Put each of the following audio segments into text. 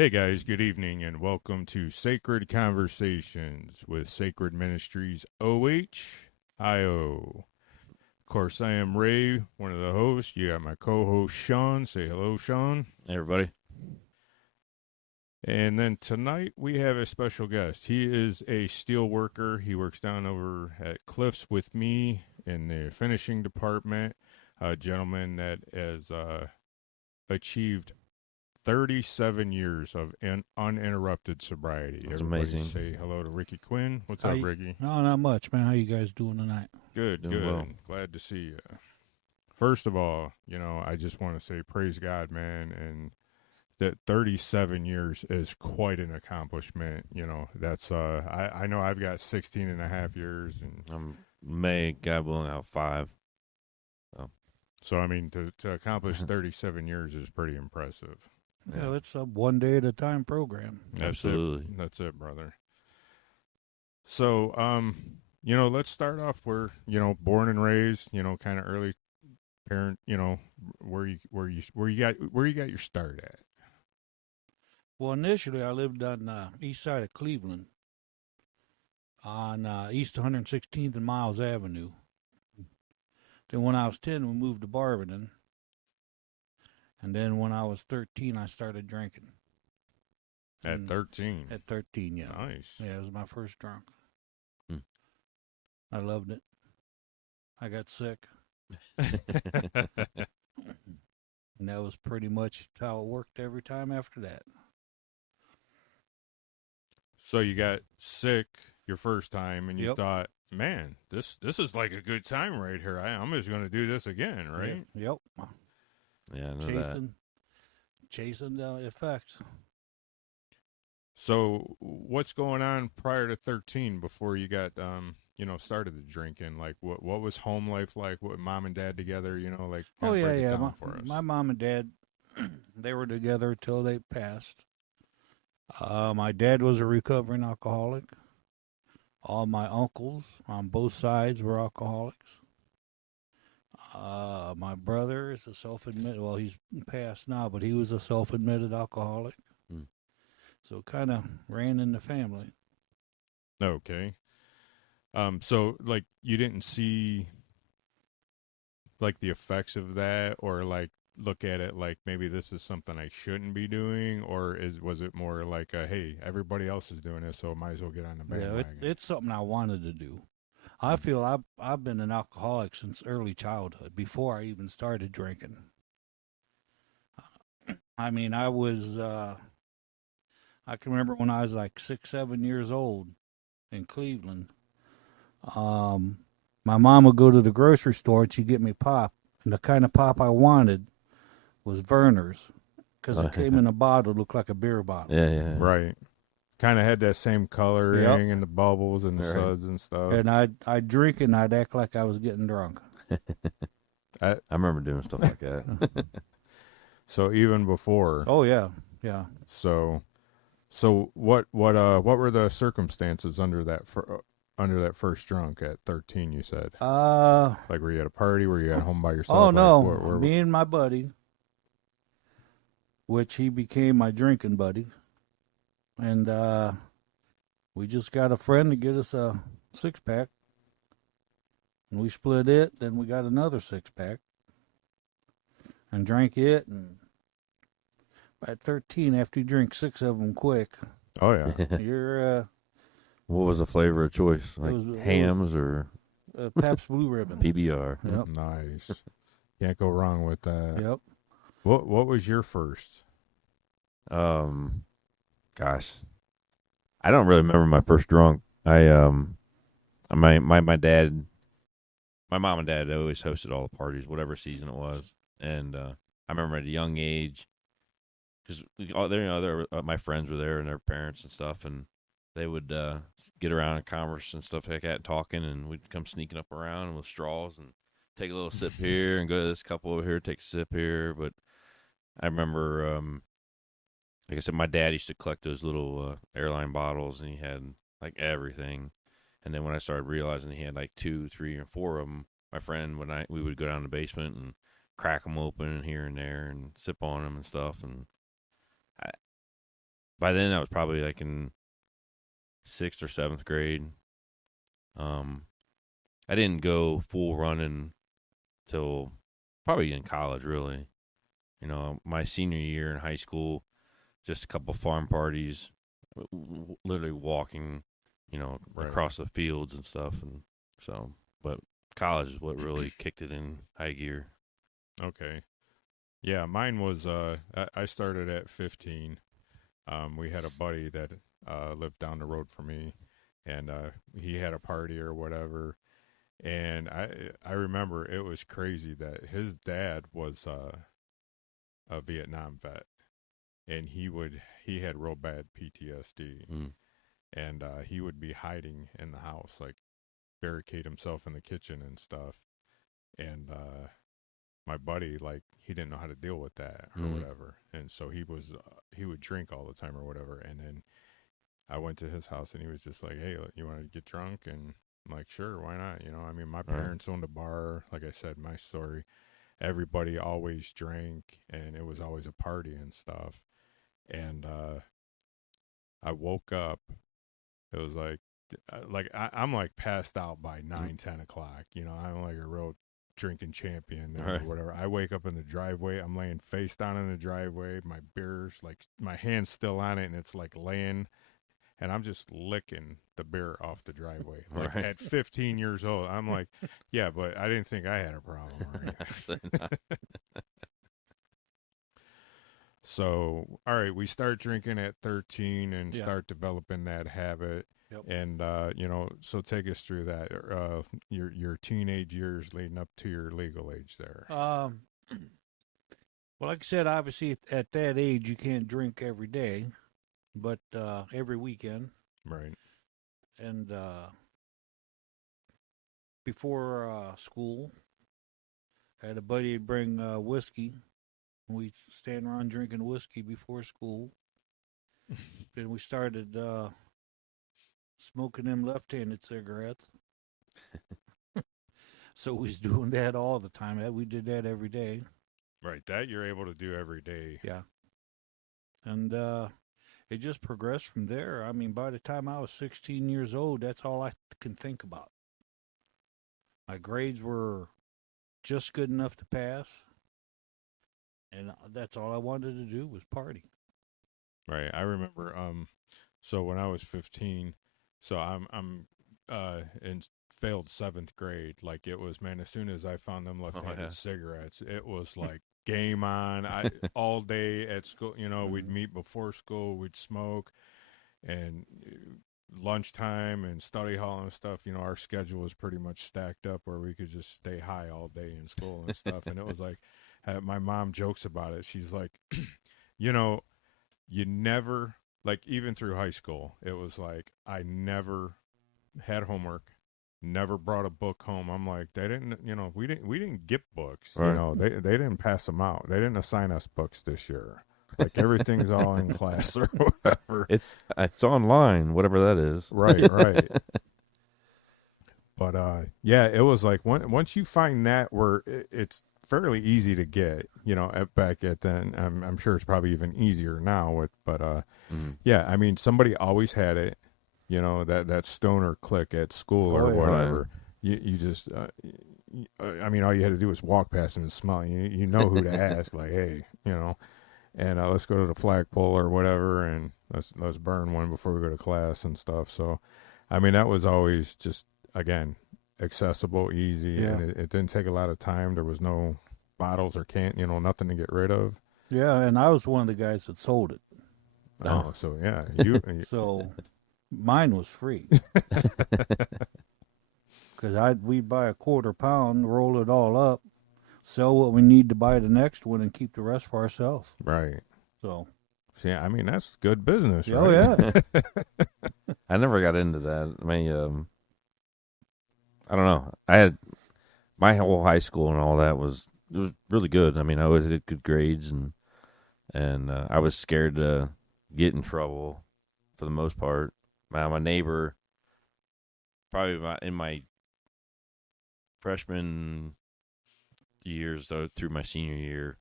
Hey guys, good evening and welcome to Sacred Conversations with Sacred Ministries OHIO. Of course, I am Ray, one of the hosts. You got my co host Sean. Say hello, Sean. Hey, everybody. And then tonight we have a special guest. He is a steel worker. He works down over at Cliffs with me in the finishing department. A gentleman that has achieved 37 years of uninterrupted sobriety. That's Everybody amazing. say hello to Ricky Quinn. What's up, Ricky? No, not much, man. How you guys doing tonight? Good, Doing good. well. Glad to see you. First of all, I just want to say praise God, man, and that 37 years is quite an accomplishment. That's I know I've got 16 and a half years, and May, God willing, out 5. so I mean to accomplish 37 years is pretty impressive. Yeah, it's a one day at a time program. Absolutely. That's it, brother. So, let's start off where, born and raised, kind of early parent, where you got your start at. Well, initially I lived on the east side of Cleveland on East 116th and Miles Avenue. Then when I was 10, we moved to Barberton. And then when I was 13, I started drinking. At 13? At 13, yeah. Nice. Yeah, it was my first drunk. Hmm. I loved it. I got sick. And that was pretty much how it worked every time after that. So you got sick your first time, and you Yep. thought, man, this is like a good time right here. I'm just going to do this again, right? Yep. Yeah, I know that. Chasing the effects. So what's going on prior to 13 before you got, started the drinking? Like, what was home life like? What, mom and dad together, like, Oh, yeah, break it yeah. down for us. My mom and dad, they were together till they passed. My dad was a recovering alcoholic. All my uncles on both sides were alcoholics. My brother is a self-admitted, well, he's passed now, but he was a self-admitted alcoholic. Hmm. So kind of ran in the family. Okay. So, like, you didn't see, like, the effects of that, or, like, look at it like maybe this is something I shouldn't be doing, or was it more like, hey, everybody else is doing this, so I might as well get on the bandwagon? Yeah, it's something I wanted to do. I feel I've been an alcoholic since early childhood, before I even started drinking. I mean, I can remember when I was like 6, 7 years old in Cleveland. My mom would go to the grocery store and she'd get me pop, and the kind of pop I wanted was Werner's, because it came in a bottle, looked like a beer bottle. Yeah. Right. Kind of had that same coloring Yep. and the bubbles and the Right. suds and stuff. And I'd drink and I'd act like I was getting drunk. I remember doing stuff like that. So even before. Oh yeah. So what were the circumstances under that first drunk at 13? You said, like, were you at a party? Were you at home by yourself? Oh Like, no, where me and my buddy, which he became my drinking buddy, and we just got a friend to get us a 6-pack, and we split it. Then we got another 6-pack, and drank it. And by 13, after you drink 6 of them quick, Oh yeah. you're What was the flavor of choice? Like was- it hams or Pabst Blue Ribbon. PBR? Yep. Nice. Can't go wrong with that. Yep. What was your first? Gosh, I don't really remember my first drunk. My dad, my mom and dad always hosted all the parties, whatever season it was, and I remember at a young age, because my friends were there and their parents and stuff, and they would get around and converse and stuff like that, and talking, and we'd come sneaking up around with straws and take a little sip here and go to this couple over here, take a sip here. But I remember, like I said, my dad used to collect those little airline bottles, and he had like everything. And then when I started realizing he had like 2, 3, or 4 of them, my friend, we would go down the basement and crack them open here and there and sip on them and stuff. And by then I was probably like in 6th or 7th grade. I didn't go full running till probably in college, really. You know, my senior year in high school, just a couple farm parties, literally walking, you know, Right. across the fields and stuff. And so, but college is what really kicked it in high gear. Okay. Yeah, mine was I started at 15. We had a buddy that lived down the road from me, and he had a party or whatever. And I remember it was crazy that his dad was a Vietnam vet, and he had real bad PTSD, Mm. and he would be hiding in the house, like barricade himself in the kitchen and stuff. And my buddy, like, he didn't know how to deal with that or whatever, and so he would drink all the time or whatever. And then I went to his house, and he was just like, "Hey, you want to get drunk?" And I'm like, "Sure, why not?" You know, I mean, my parents owned a bar. Like I said, my story, everybody always drank, and it was always a party and stuff. And I woke up. It was I'm like passed out by 9, 10 o'clock. You know, I'm like a real drinking champion or whatever. I wake up in the driveway. I'm laying face down in the driveway. My beer's like, my hand's still on it, and it's like laying, and I'm just licking the beer off the driveway. Like at 15 years old, I'm like, yeah, but I didn't think I had a problem or anything. So, all right, we start drinking at 13 and start developing that habit. Yep. And you know, so take us through that. Your teenage years leading up to your legal age there. Well, like I said, obviously at that age you can't drink every day, but every weekend. Right. And before school, I had a buddy bring whiskey. We'd stand around drinking whiskey before school. Then we started smoking them left-handed cigarettes. So we was doing that all the time. We did that every day. Right, that you're able to do every day. Yeah. And it just progressed from there. I mean, by the time I was 16 years old, that's all I can think about. My grades were just good enough to pass. And that's all I wanted to do was party. Right. I remember. So when I was 15, so I'm in failed 7th grade. Like it was, man. As soon as I found them left-handed cigarettes, it was like game on. All day at school. You know, we'd meet before school. We'd smoke, and lunchtime and study hall and stuff. You know, our schedule was pretty much stacked up where we could just stay high all day in school and stuff. And it was like. My mom jokes about it. She's like, you know, you never, like, even through high school, it was like, I never had homework, never brought a book home. I'm like, they didn't, you know, we didn't get books. Right. You know, they didn't pass them out. They didn't assign us books this year. Like everything's all in class or whatever. It's online, whatever that is. Right. But yeah, it was like once you find that where it's fairly easy to get, you know, back at then. I'm sure it's probably even easier now. But yeah, I mean, somebody always had it, you know, that stoner clique at school or whatever. You just, I mean, all you had to do was walk past them and smell. You know who to ask, like, hey, you know, and let's go to the flagpole or whatever, and let's burn one before we go to class and stuff. So, I mean, that was always just, again, accessible, easy, and it didn't take a lot of time. There was no bottles or nothing to get rid of. Yeah, and I was one of the guys that sold it. Oh, so yeah, so mine was free because we'd buy a quarter pound, roll it all up, sell what we need to buy the next one, and keep the rest for ourselves. Right. So. See, I mean, that's good business, right? Oh yeah. I never got into that. I mean, I don't know. I had my whole high school and all that was really good. I mean, I always had good grades and I was scared to get in trouble for the most part. My neighbor, probably in my freshman years through my senior year,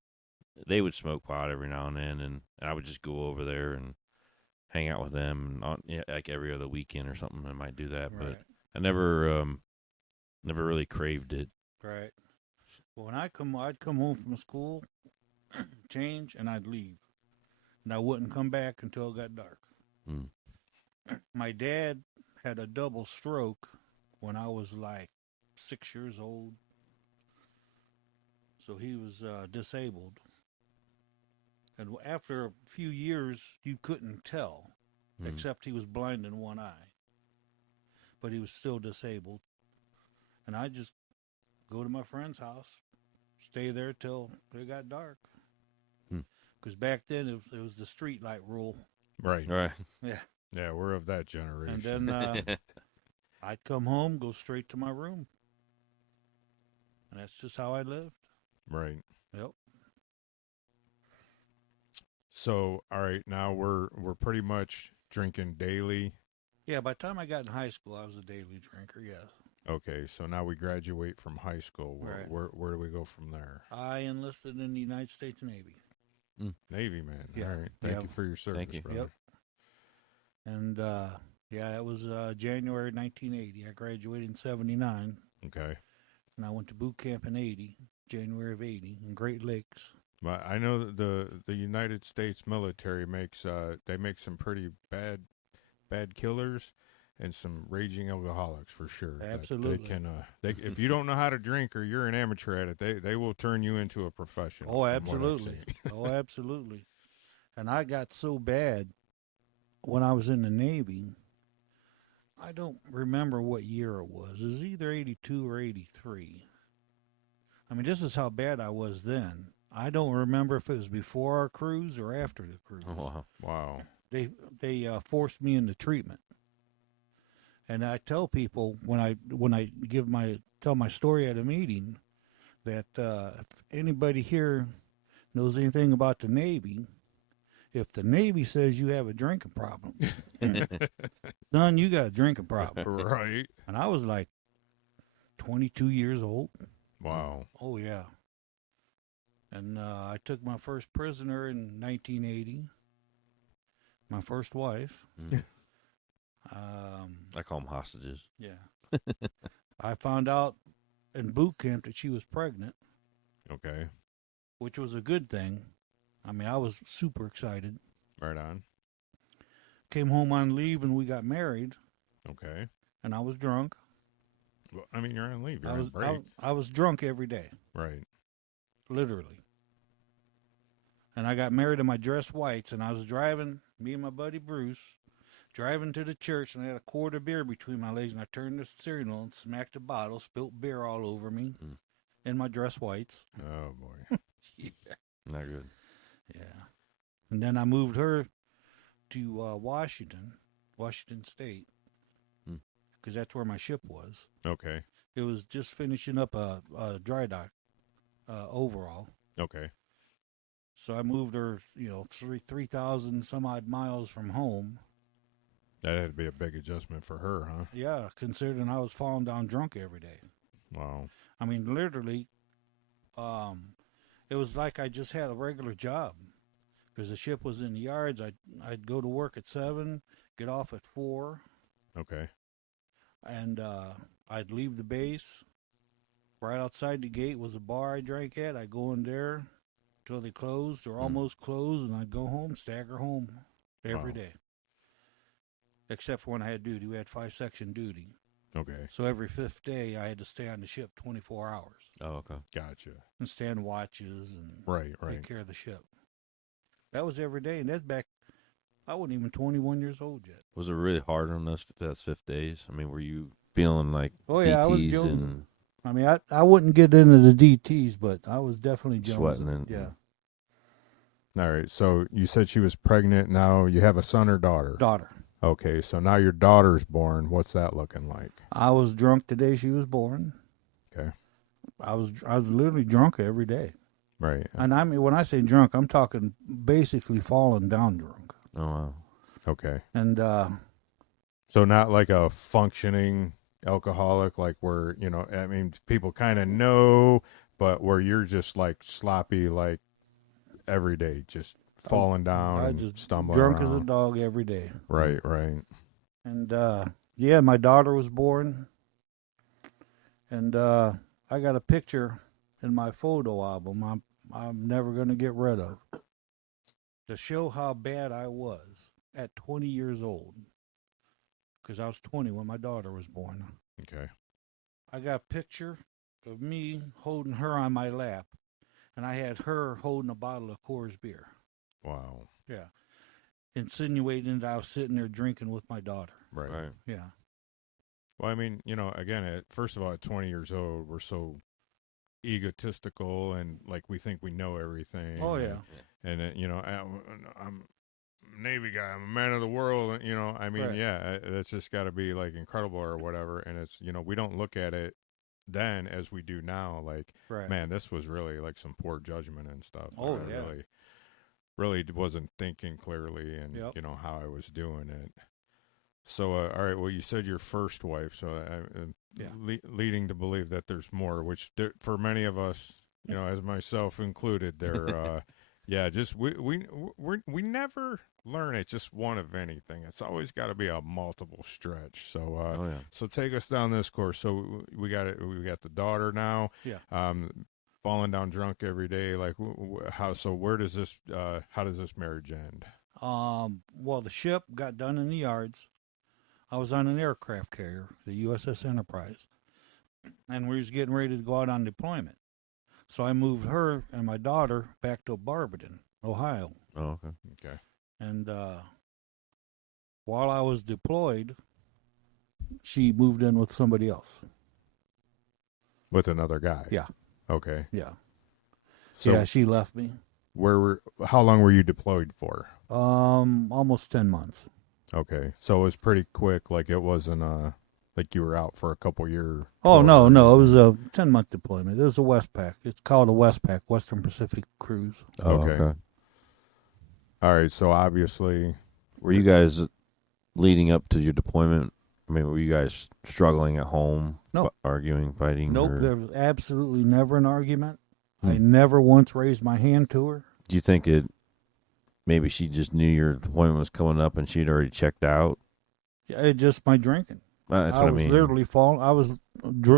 they would smoke pot every now and then, and I would just go over there and hang out with them on like every other weekend or something. I might do that, Right. but I never really craved it. Right. Well, when I'd come home from school, change, and I'd leave, and I wouldn't come back until it got dark. Mm. My dad had a double stroke when I was like 6 years old, so he was disabled. And after a few years, you couldn't tell, except he was blind in one eye, but he was still disabled. And I just go to my friend's house, stay there till it got dark. Because back then it was the street light rule. Right. Right. Yeah. Yeah, we're of that generation. And then I'd come home, go straight to my room. And that's just how I lived. Right. Yep. So, all right, now we're pretty much drinking daily. Yeah, by the time I got in high school, I was a daily drinker, yes. Okay, so now we graduate from high school. Right. Where do we go from there? I enlisted in the United States Navy. Navy, man. Yeah. All right. Thank Yeah. you for your service, Thank you. brother. Yep. And, yeah, that was January 1980. I graduated in 79, Okay. and I went to boot camp in 80, January of 80, in Great Lakes. But I know that the United States military makes they make some pretty bad killers and some raging alcoholics for sure. That Absolutely. They can if you don't know how to drink or you're an amateur at it, they will turn you into a professional. Oh, from what I've absolutely. seen. Oh, absolutely. And I got so bad when I was in the Navy. I don't remember what year it was. It was either 82 or 83. I mean, this is how bad I was then. I don't remember if it was before our cruise or after the cruise. Oh, wow. Wow. They forced me into treatment. And I tell people when I tell my story at a meeting that if anybody here knows anything about the Navy, if the Navy says you have a drinking problem, son, you got a drinking problem. Right. And I was like 22 years old. Wow. Oh yeah. And I took my first prisoner in 1980. My first wife. I call them hostages. Yeah. I found out in boot camp that she was pregnant, Okay. which was a good thing. I mean, I was super excited. Right on. Came home on leave and we got married, Okay. and I was drunk. Well, I mean, you're on leave. You're on break. I was drunk every day, Right. literally. And I got married in my dress whites, and I was driving, me and my buddy Bruce, driving to the church, and I had a quart of beer between my legs, and I turned the steering wheel and smacked the bottle, spilt beer all over me in my dress whites. Oh boy. Yeah. Not good. Yeah. And then I moved her to Washington State, because that's where my ship was. Okay. It was just finishing up a dry dock overall. Okay. So I moved her, 3,000 some odd miles from home. That had to be a big adjustment for her, huh? Yeah, considering I was falling down drunk every day. Wow. I mean, literally, it was like I just had a regular job, because the ship was in the yards. I'd go to work at 7, get off at 4, Okay. and I'd leave the base. Right outside the gate was a bar I drank at. I'd go in there till they closed or almost closed, and I'd go home, stagger home every day. Except for when I had duty. We had 5-section duty. Okay. So every 5th day, I had to stay on the ship 24 hours Oh, okay. Gotcha. and stand watches and Right. take care of the ship. That was every day, and that's back. I wasn't even 21 years old yet. Was it really hard on those 5th days? I mean, were you feeling like Oh, yeah, I was DTs jonesing. and I mean, I wouldn't get into the DTs, but I was definitely jonesing. sweating? And, Yeah. All right. So you said she was pregnant. Now you have a son or daughter? Daughter. Okay. So now your daughter's born. What's that looking like? I was drunk the day she was born. Okay. I was literally drunk every day. Right. And I mean, when I say drunk, I'm talking basically falling down drunk. Oh, wow. Okay. And So not like a functioning alcoholic, like where, I mean, people kind of know, but where you're just like sloppy, like every day, just falling down I and just stumbling drunk around. as a dog every day. Right, right. And yeah, my daughter was born, and I got a picture in my photo album. I'm never gonna get rid of to show how bad I was at 20 years old. Because I was 20 when my daughter was born. Okay. I got a picture of me holding her on my lap, and I had her holding a bottle of Coors beer. Wow. Yeah. Insinuating that I was sitting there drinking with my daughter. Right. Right. Yeah. Well, I mean, again, first of all, at 20 years old, we're so egotistical and like we think we know everything. Oh, yeah. And I'm a Navy guy. I'm a man of the world. I mean, Right. yeah, that's just got to be like incredible or whatever. And it's, we don't look at it then as we do now. Like, Right. man, this was really like some poor judgment and stuff. Oh, I yeah. really wasn't thinking clearly and, Yep. how I was doing it. So, all right, well, you said your first wife, so Yeah. leading to believe that there's more, which for many of us, as myself included, there, yeah, just we never learn it just one of anything. It's always got to be a multiple stretch. So, Oh yeah. so take us down this course. So we got it. We got the daughter now. Yeah. Falling down drunk every day. Like how? So where does this? How does this marriage end? Well, the ship got done in the yards. I was on an aircraft carrier, the USS Enterprise, and we was getting ready to go out on deployment. So I moved her and my daughter back to Barberton, Ohio. Oh okay. Okay. And while I was deployed, she moved in with somebody else. With another guy. Yeah. Okay. Yeah. So Yeah, she left me. how long were you deployed for? Almost 10 months. Okay. So it was pretty quick. Like it wasn't like you were out for a couple year. Oh, no, tour. no. It was a 10-month deployment. This is a Westpac. It's called a Westpac, Western Pacific Cruise. Oh, Okay. okay. All right. So obviously, Were you guys leading up to your deployment? I mean, were you guys struggling at home? No. Arguing, fighting? Nope, or- there was absolutely never an argument. Hmm. I never once raised my hand to her. Do you think maybe she just knew your deployment was coming up and she'd already checked out? Yeah, it's just my drinking. That's I what I was mean. literally falling. I was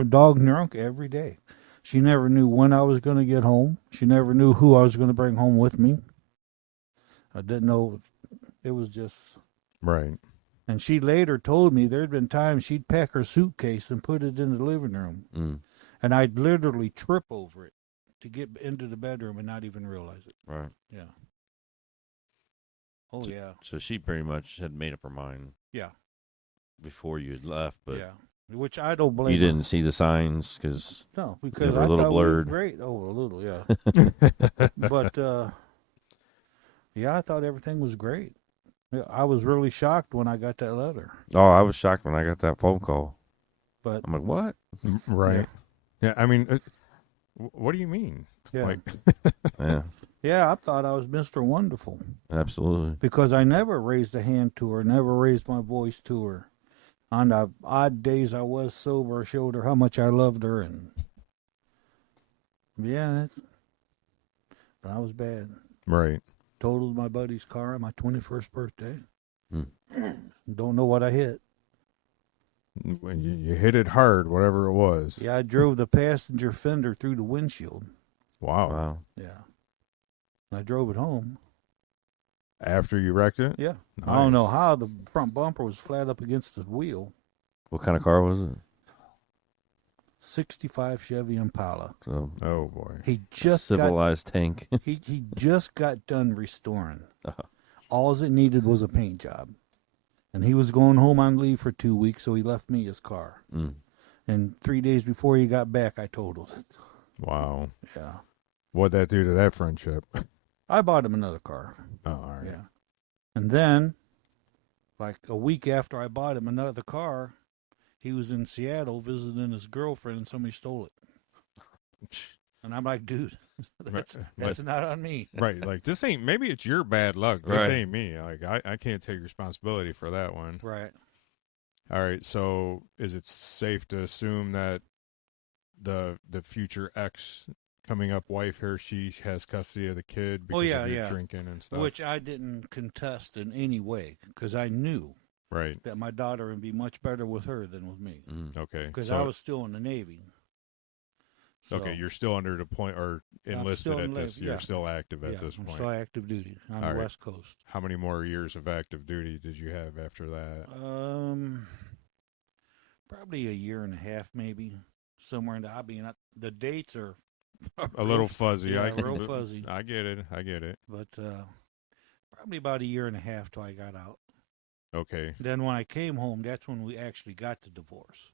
dog drunk every day. She never knew when I was going to get home. She never knew who I was going to bring home with me. I didn't know. It was just. right. And she later told me there'd been times she'd pack her suitcase and put it in the living room. Mm, And I'd literally trip over it to get into the bedroom and not even realize it. right. Yeah. Oh, yeah. So she pretty much had made up her mind Yeah. before you had left, but Yeah. Which I don't blame you her. didn't see the signs because No, because were a I little thought blurred. we were great. Oh, a little, yeah. But, yeah, I thought everything was great. Yeah, I was really shocked when I got that letter. I was shocked when I got that phone call. But, I'm like, what? Right. Yeah. I mean, what do you mean? yeah. Like, Yeah, Yeah, I thought I was Mr. Wonderful absolutely. because I never raised a hand to her, never raised my voice to her. On the odd days I was sober, I showed her how much I loved her. And, yeah, but I was bad. right. Totaled my buddy's car on my 21st birthday. Hmm. Don't know what I hit. When you hit it hard, whatever it was. Yeah, I drove the passenger fender through the windshield. Wow. Wow. Yeah. I drove it home. After you wrecked it? Yeah. Nice. I don't know how the front bumper was flat up against the wheel. What kind of car was it? 65 Chevy Impala. So Oh boy. He just got, civilized tank. he just got done restoring. Uh-huh. All it needed was a paint job. And he was going home on leave for 2 weeks, so he left me his car. Mm. And 3 days before he got back, I totaled it. Wow. Yeah. What'd that do to that friendship? I bought him another car. Oh, all right. Yeah. And then, like a week after I bought him another car, he was in Seattle visiting his girlfriend and somebody stole it. And I'm like, dude, that's not on me. Right. Like, this ain't, maybe it's your bad luck. This Right. ain't me. Like, I can't take responsibility for that one. Right. All right. So is it safe to assume that the future ex coming up wife here, she has custody of the kid because yeah, of your yeah. drinking and stuff. Which I didn't contest in any way because I knew right. that my daughter would be much better with her than with me Okay. because So, I was still in the Navy. So okay, you're still under deployment or enlisted at this. You're yeah. still active at Yeah, this I'm point. still active duty on All the right. West Coast. How many more years of active duty did you have after that? Probably a year and a half, maybe somewhere in the. I mean, the dates are A little fuzzy. Yeah, I can, real fuzzy. I get it. I get it. But probably about a year and a half till I got out. Okay. Then when I came home, that's when we actually got the divorce.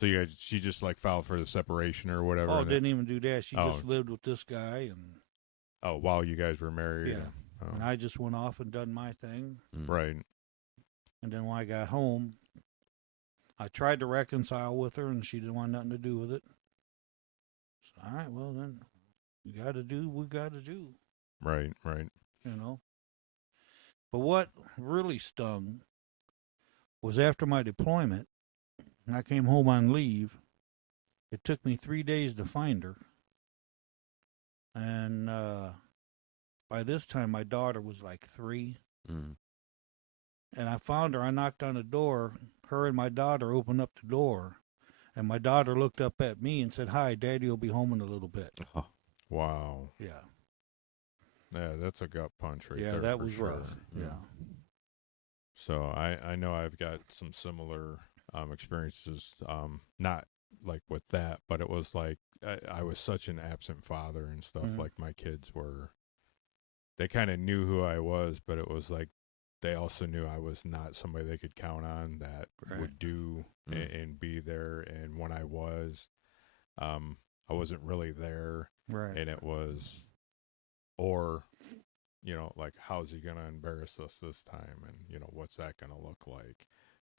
So you guys, she just like filed for the separation or whatever. Oh, didn't even do that. She Oh. just lived with this guy, and while you guys were married. yeah, Oh. and I just went off and done my thing. Right. And then when I got home, I tried to reconcile with her, and she didn't want nothing to do with it. So, all right, well then, we got to do what we got to do. Right. Right. You know. But what really stung was after my deployment, and I came home on leave. It took me 3 days to find her. And by this time, my daughter was like 3. Mm. And I found her. I knocked on the door. Her and my daughter opened up the door. And my daughter looked up at me and said, "Hi, Daddy will be home in a little bit." Oh. Wow. Yeah. Yeah, that's a gut punch right Yeah, there. that for was sure. rough. Yeah. So I know I've got some similar experiences, not like with that, but it was like I was such an absent father and stuff. Mhm. Like my kids were, they kind of knew who I was, but it was like they also knew I was not somebody they could count on that Right. would do and be there. And when I was, I wasn't really there, Right. and it was, or, you know, like, how's he going to embarrass us this time? And, you know, what's that going to look like?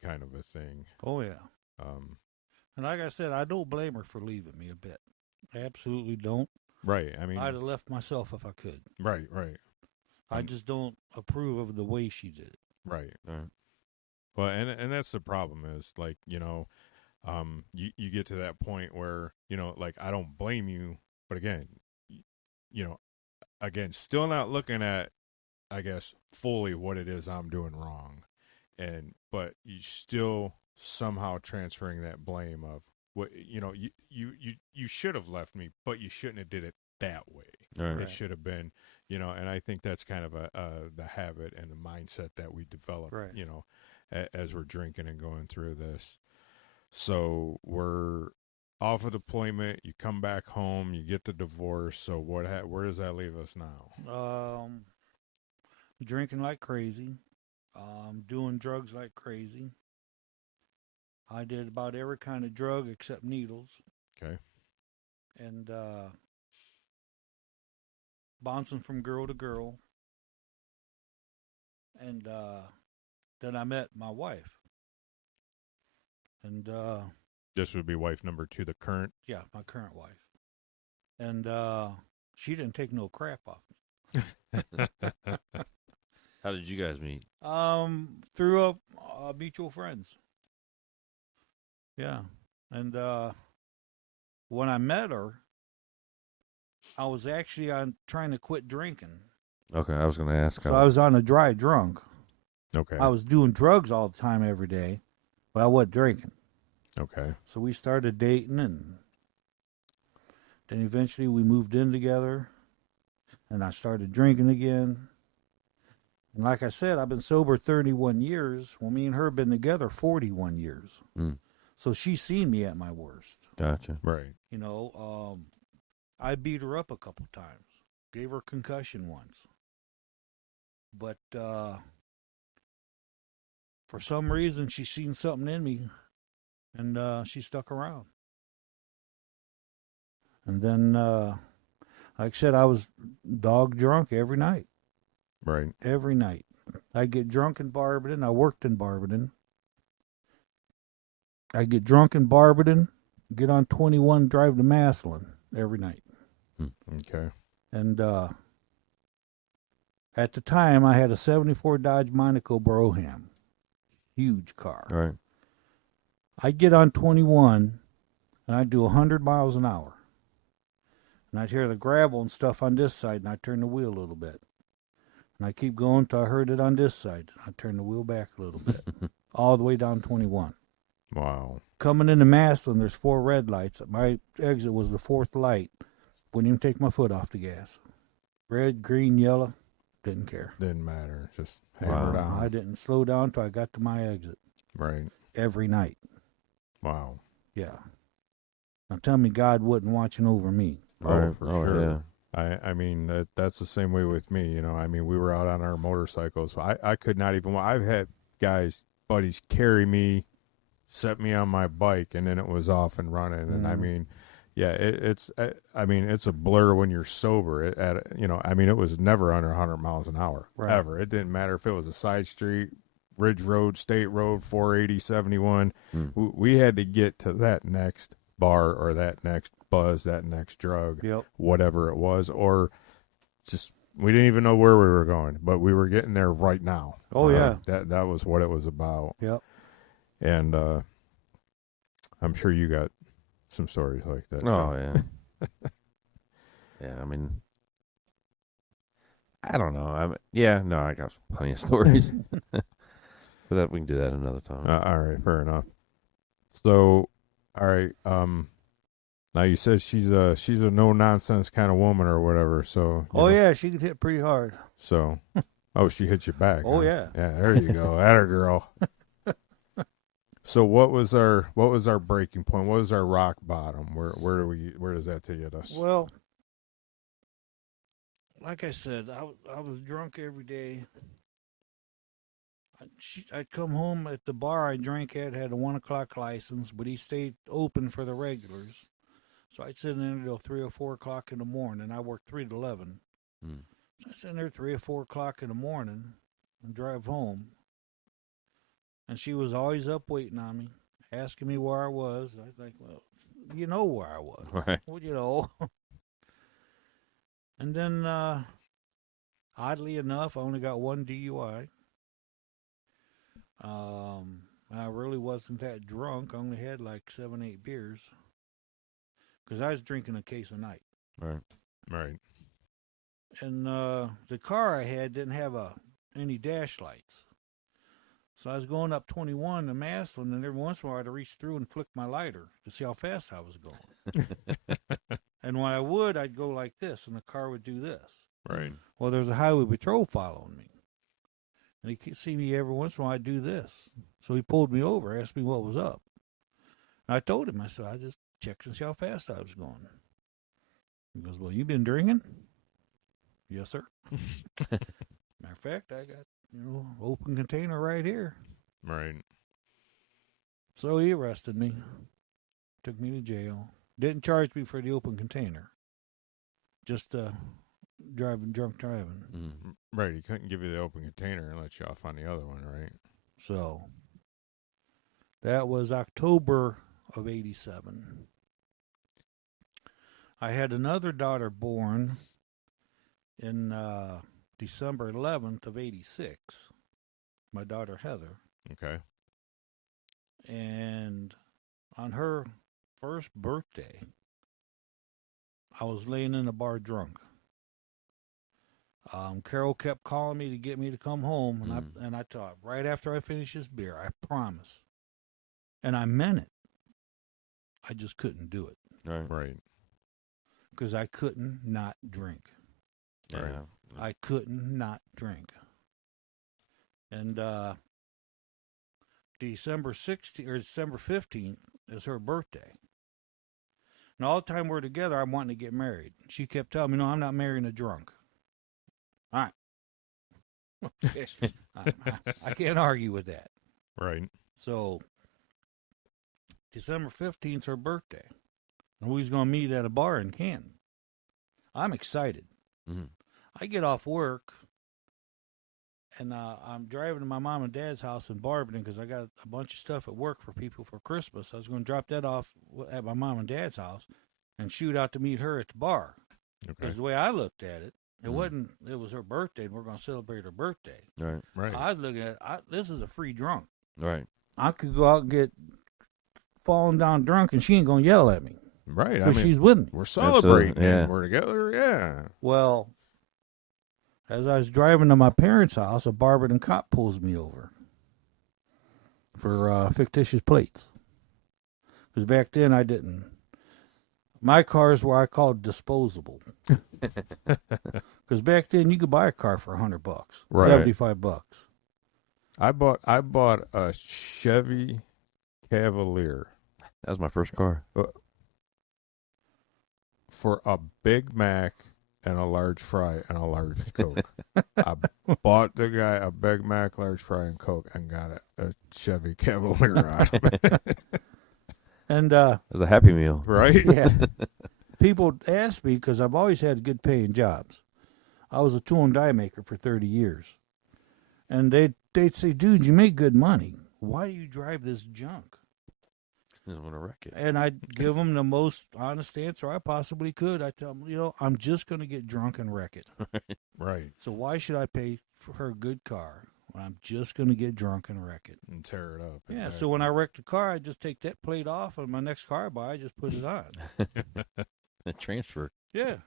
Kind of a thing. Oh, yeah. And like I said, I don't blame her for leaving me a bit. I absolutely don't. Right. I mean, I'd have left myself if I could. right. I just don't approve of the way she did it. Right. Well, and that's the problem is, like, you know, you get to that point where, you know, like, I don't blame you, but again, you know, still not looking at, I guess, fully what it is I'm doing wrong. But you still somehow transferring that blame of what, you know, you should have left me, but you shouldn't have did it that way. Right. It should have been, you know, and I think that's kind of the habit and the mindset that we develop, Right. you know, as we're drinking and going through this. So we're off of deployment. You come back home. You get the divorce. So where does that leave us now? Drinking like crazy. Doing drugs like crazy. I did about every kind of drug except needles. Okay. And bouncing from girl to girl. And then I met my wife. And This would be wife number 2, the current. yeah, my current wife. And she didn't take no crap off me. How did you guys meet? Through mutual friends. Yeah. And when I met her, I was actually trying to quit drinking. Okay, I was going to ask. So I was on a dry drunk. Okay. I was doing drugs all the time every day, but I wasn't drinking. Okay. So we started dating, and then eventually we moved in together, and I started drinking again. And like I said, I've been sober 31 years. Well, me and her have been together 41 years. Mm. So she's seen me at my worst. Gotcha. Right. You know, I beat her up a couple times. Gave her a concussion once. But for some reason, she's seen something in me, and she stuck around. And then, like I said, I was dog drunk every night. Right. Every night. I'd get drunk in Barberton. I worked in Barberton. I'd get drunk in Barberton, get on 21, drive to Massillon every night. Okay. And at the time, I had a 74 Dodge Monaco Brougham. Huge car. All right. I'd get on 21, and I'd do 100 miles an hour. And I'd hear the gravel and stuff on this side, and I'd turn the wheel a little bit. And I keep going till I heard it on this side. I'd turn the wheel back a little bit, all the way down 21. Wow. Coming into Maslin, there's 4 red lights. My exit was the 4th light. Wouldn't even take my foot off the gas. Red, green, yellow, didn't care. Didn't matter. Just hammer down. I didn't slow down till I got to my exit. Right. Every night. Wow. Yeah. Now tell me God wasn't watching over me. Oh, for sure. Yeah. I mean, that's the same way with me. You know, I mean, we were out on our motorcycles. So I could not even, I've had buddies carry me, set me on my bike, and then it was off and running. And I mean, yeah, it's a blur when you're sober. It was never under 100 miles an hour, ever. It didn't matter if it was a side street, Ridge Road, State Road, 480, 71. We had to get to that next bar or that next buzz, that next drug, whatever it was, or just we didn't even know where we were going, but we were getting there right now. Oh yeah, that was what it was about. Yep. And I'm sure you got some stories like that. Oh yeah. Yeah, I mean, I don't know. I got plenty of stories. But that we can do that another time. All right, fair enough. So, all right. Now you said she's a no nonsense kind of woman or whatever. So. Yeah, she could hit pretty hard. So, she hit you back. Oh huh? yeah. Yeah, there you go. Atta girl. So what was our breaking point? What was our rock bottom? Where does that take us? Well, like I said, I was drunk every day. I'd come home at the bar I drank at, had a 1 o'clock license, but he stayed open for the regulars. So I'd sit in there until 3 or 4 o'clock in the morning. I worked 3 to 11. So I'd sit in there 3 or 4 o'clock in the morning and drive home. And she was always up waiting on me, asking me where I was. I was like, well, you know where I was. Right. Well, you know. And then, oddly enough, I only got 1 DUI. I really wasn't that drunk. I only had like 7, 8 beers. Because I was drinking a case a night. Right. And the car I had didn't have any dash lights. So I was going up 21 to Maslin, and every once in a while I'd reach through and flick my lighter to see how fast I was going. And when I would, I'd go like this, and the car would do this. Right. Well, there's a highway patrol following me. And he could see me every once in a while I'd do this. So he pulled me over, asked me what was up. And I told him, I said, I just checked to see how fast I was going. He goes, well, you been drinking? Yes, sir. Matter of fact, I got, open container right here. Right. So he arrested me, took me to jail. Didn't charge me for the open container. Just drunk driving. Mm-hmm. Right. He couldn't give you the open container and let you off on the other one, right? So that was October of 87. I had another daughter born in December 11th of 86. My daughter Heather. Okay. And on her first birthday, I was laying in a bar drunk. Carol kept calling me to get me to come home, and I thought, right after I finish this beer, I promise. And I meant it. I just couldn't do it. Right. Because I couldn't not drink. Yeah. Right. I couldn't not drink. And December 16th or December 15th is her birthday. And all the time we're together, I'm wanting to get married. She kept telling me, no, I'm not marrying a drunk. All right. I can't argue with that. Right. So December 15th is her birthday. And we's going to meet at a bar in Canton. I'm excited. Mm-hmm. I get off work, and I'm driving to my mom and dad's house in Barberton because I got a bunch of stuff at work for people for Christmas. I was going to drop that off at my mom and dad's house and shoot out to meet her at the bar. Because the way I looked at it, it wasn't. It was her birthday, and we're going to celebrate her birthday. Right. I was looking at this is a free drunk. Right. I could go out and get falling down drunk, and she ain't going to yell at me. Right. I because mean, she's with me. we're celebrating. yeah. And we're together. Yeah. Well, as I was driving to my parents' house, a Barberton cop pulls me over for fictitious plates. Because back then I didn't. My cars were I called disposable. Because back then you could buy a car for $100, Right. $75. I bought a Chevy Cavalier That was my first car. for a Big Mac and a large fry and a large Coke. I bought the guy a Big Mac, large fry, and Coke, and got a Chevy Cavalier out of it. And It was a Happy Meal. Right? yeah, people ask me because I've always had good paying jobs. I was a tool and die maker for 30 years. And they'd say, dude, you make good money. Why do you drive this junk? I didn't want to wreck it. And I'd give them the most honest answer I possibly could. I tell them, I'm just going to get drunk and wreck it. Right. So why should I pay for her good car when I'm just going to get drunk and wreck it? And tear it up. Yeah, Exactly. so when I wreck the car, I just take that plate off, and my next car I buy, I just put it on. A transfer. Yeah.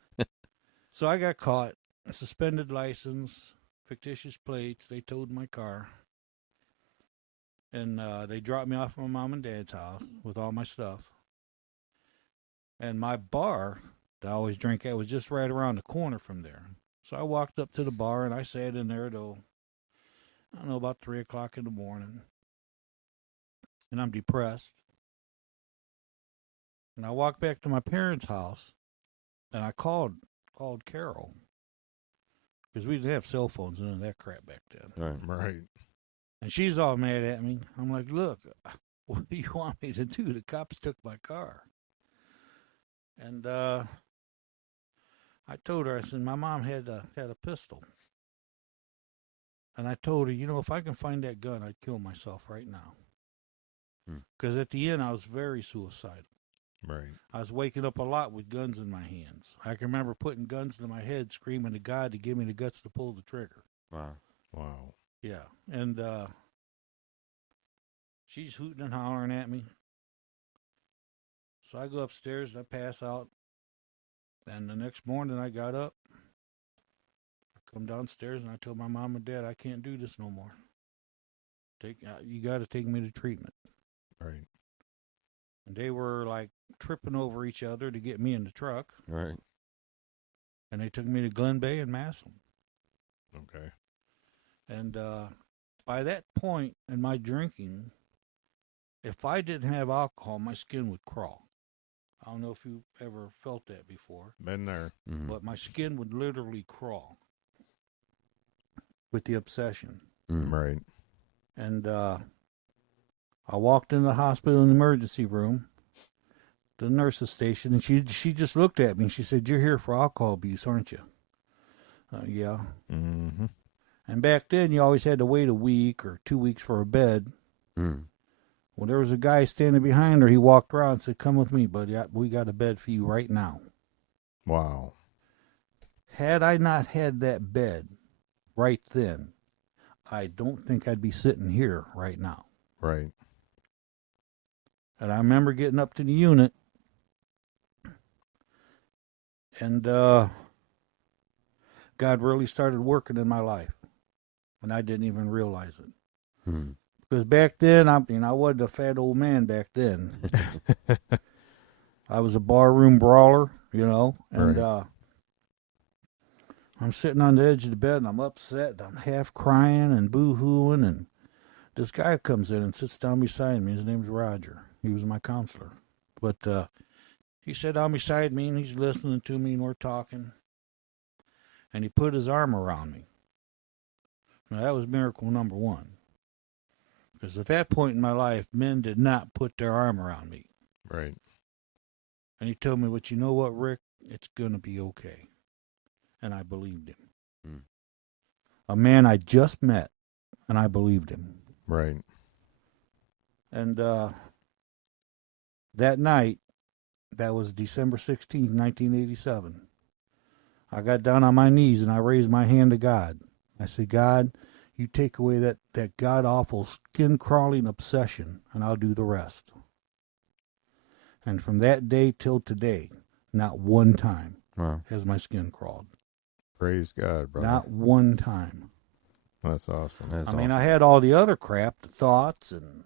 So I got caught. A suspended license, fictitious plates. They towed my car. And they dropped me off at my mom and dad's house with all my stuff. And my bar that I always drink at was just right around the corner from there. So I walked up to the bar and I sat in there till, I don't know, about 3 o'clock in the morning. And I'm depressed. And I walked back to my parents' house and I called Carol. Because we didn't have cell phones and none of that crap back then. Right. Right. And she's all mad at me. I'm like, look, what do you want me to do? The cops took my car. And I told her, I said, my mom had a pistol. And I told her, if I can find that gun, I'd kill myself right now. Because at the end, I was very suicidal. Right. I was waking up a lot with guns in my hands. I can remember putting guns to my head, screaming to God to give me the guts to pull the trigger. Wow. Wow. Yeah, and she's hooting and hollering at me. So I go upstairs and I pass out. And the next morning I got up. I come downstairs and I told my mom and dad, I can't do this no more. You got to take me to treatment. Right. And they were like tripping over each other to get me in the truck. Right. And they took me to Glen Bay and Massillon. Okay. And by that point in my drinking, if I didn't have alcohol, my skin would crawl. I don't know if you ever felt that before, Been there. Mm-hmm. but my skin would literally crawl with the obsession. Right. And I walked in the hospital in the emergency room, the nurse's station, and she just looked at me and she said, "You're here for alcohol abuse, aren't you?" Yeah. Mm-hmm. And back then, you always had to wait a week or 2 weeks for a bed. Mm. Well, there was a guy standing behind her. He walked around and said, "Come with me, buddy. We got a bed for you right now." Wow. Had I not had that bed right then, I don't think I'd be sitting here right now. Right. And I remember getting up to the unit, and God really started working in my life, and I didn't even realize it. Mm. Because back then, I wasn't a fat old man back then. I was a barroom brawler, and Right. I'm sitting on the edge of the bed, and I'm upset, and I'm half crying and boo-hooing, and this guy comes in and sits down beside me. His name's Roger. He was my counselor. But he sat down beside me, and he's listening to me, and we're talking. And he put his arm around me. Now, that was miracle number one. Because at that point in my life, men did not put their arm around me. Right. And he told me, "But you know what, Rick? It's going to be okay." And I believed him. Mm. A man I just met, and I believed him. Right. And that night, that was December 16th, 1987, I got down on my knees and I raised my hand to God. I said, "God, you take away that god-awful, skin-crawling obsession, and I'll do the rest." And from that day till today, not one time Wow. has my skin crawled. Praise God, brother. Not one time. That's awesome. That's I mean, awesome. I had all the other crap, the thoughts and